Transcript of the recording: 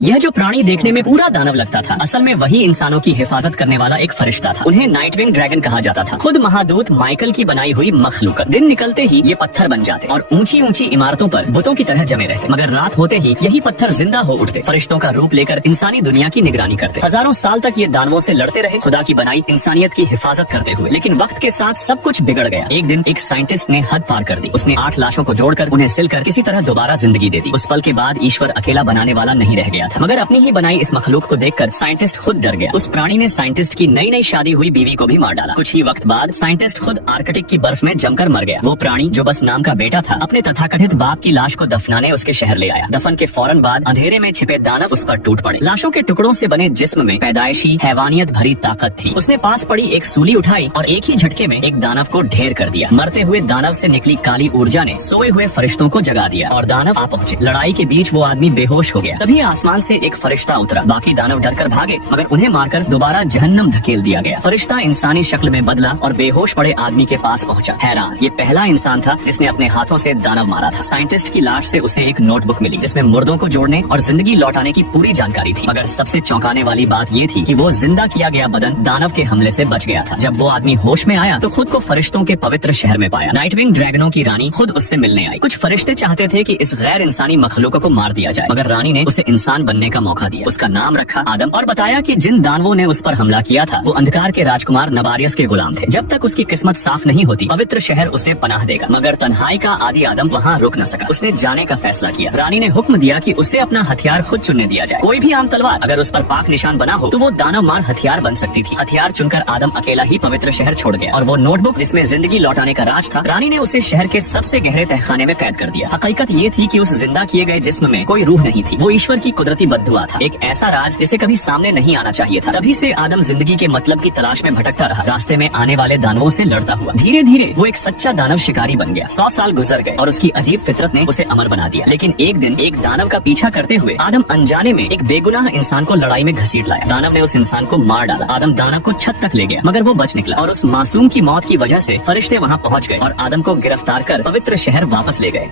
यह जो प्राणी देखने में पूरा दानव लगता था, असल में वही इंसानों की हिफाजत करने वाला एक फरिश्ता था। उन्हें नाइटविंग ड्रैगन कहा जाता था। खुद महादूत माइकल की बनाई हुई मखलूकत। दिन निकलते ही ये पत्थर बन जाते और ऊंची ऊंची इमारतों पर बुतों की तरह जमे रहते, मगर रात होते ही यही पत्थर जिंदा हो उठते, फरिश्तों का रूप लेकर इंसानी दुनिया की निगरानी करते। हजारों साल तक ये दानवों से लड़ते रहे, खुदा की बनाई इंसानियत की हिफाजत करते हुए। लेकिन वक्त के साथ सब कुछ बिगड़ गया। एक दिन एक साइंटिस्ट ने हद पार कर दी। उसने 8 लाशों को जोड़कर उन्हें सिलकर किसी तरह दोबारा जिंदगी दे दी। उस पल के बाद ईश्वर अकेला बनाने वाला नहीं रह गया था, मगर अपनी ही बनाई इस मखलूक को देखकर साइंटिस्ट खुद डर गया। उस प्राणी ने साइंटिस्ट की नई नई शादी हुई बीवी को भी मार डाला। कुछ ही वक्त बाद साइंटिस्ट खुद आर्कटिक की बर्फ में जमकर मर गया। वो प्राणी जो बस नाम का बेटा था, अपने तथाकथित बाप की लाश को दफनाने उसके शहर ले आया। दफन के फौरन बाद अंधेरे में छिपे दानव उस पर टूट पड़े। लाशों के टुकड़ों से बने जिस्म में पैदाइशी हैवानियत भरी ताकत थी। उसने पास पड़ी एक सूली उठाई और एक ही झटके में एक दानव को ढेर कर दिया। मरते हुए दानव से निकली काली ऊर्जा ने सोए हुए फरिश्तों को जगा दिया और दानव आ पहुंचे। लड़ाई के बीच वो आदमी बेहोश हो गया। तभी आसमान से एक फरिश्ता उतरा। बाकी दानव डरकर भागे, मगर उन्हें मारकर दोबारा जहन्नम धकेल दिया गया। फरिश्ता इंसानी शक्ल में बदला और बेहोश पड़े आदमी के पास पहुंचा। हैरान, ये पहला इंसान था जिसने अपने हाथों से दानव मारा था। साइंटिस्ट की लाश से उसे एक नोटबुक मिली जिसमें मुर्दों को जोड़ने और जिंदगी लौटाने की पूरी जानकारी थी। मगर सबसे चौंकाने वाली बात ये थी कि वो जिंदा किया गया बदन दानव के हमले से बच गया था। जब वो आदमी होश में आया तो खुद को फरिश्तों के पवित्र शहर में पाया। नाइटविंग ड्रैगनों की रानी खुद उससे मिलने आई। कुछ फरिश्ते चाहते थे कि इस गैर इंसानी मखलूक को मार दिया जाए, मगर रानी ने उसे इंसान बनने का मौका दिया। उसका नाम रखा आदम और बताया कि जिन दानवों ने उस पर हमला किया था वो अंधकार के राजकुमार नबारियस के गुलाम थे। जब तक उसकी किस्मत साफ नहीं होती, पवित्र शहर उसे पनाह देगा। मगर तन्हाई का आदि आदम वहाँ रुक न सका। उसने जाने का फैसला किया। रानी ने हुक्म दिया कि उसे अपना हथियार खुद चुनने दिया जाए। कोई भी आम तलवार अगर उस पर पाक निशान बना हो तो वो दानव मार हथियार बन सकती थी। हथियार चुनकर आदम अकेला ही पवित्र शहर छोड़ गया और वो नोटबुक जिसमें जिंदगी लौटाने का राज था, रानी ने उसे शहर के सबसे गहरे तहखाने में कैद कर दिया। हकीकत ये थी कि उस जिंदा किए गए जिस्म में कोई रूह नहीं थी। वो ईश्वर की कुदरती बद्दुआ था, एक ऐसा राज जिसे कभी सामने नहीं आना चाहिए था। तभी से आदम जिंदगी के मतलब की तलाश में भटकता रहा, रास्ते में आने वाले दानवों से लड़ता हुआ। धीरे धीरे वो एक सच्चा दानव शिकारी बन गया। 100 साल गुजर गए और उसकी अजीब फितरत ने उसे अमर बना दिया। लेकिन एक दिन एक दानव का पीछा करते हुए आदम अनजाने में एक बेगुनाह इंसान को लड़ाई में घसीट लाया। दानव ने उस इंसान को मार डाला। आदम दानव को छत तक ले गया, मगर वो बच निकला और उस मासूम की मौत की वजह से फरिश्ते वहाँ पहुँच गए और आदम को गिरफ्तार कर पवित्र शहर वापस ले गए।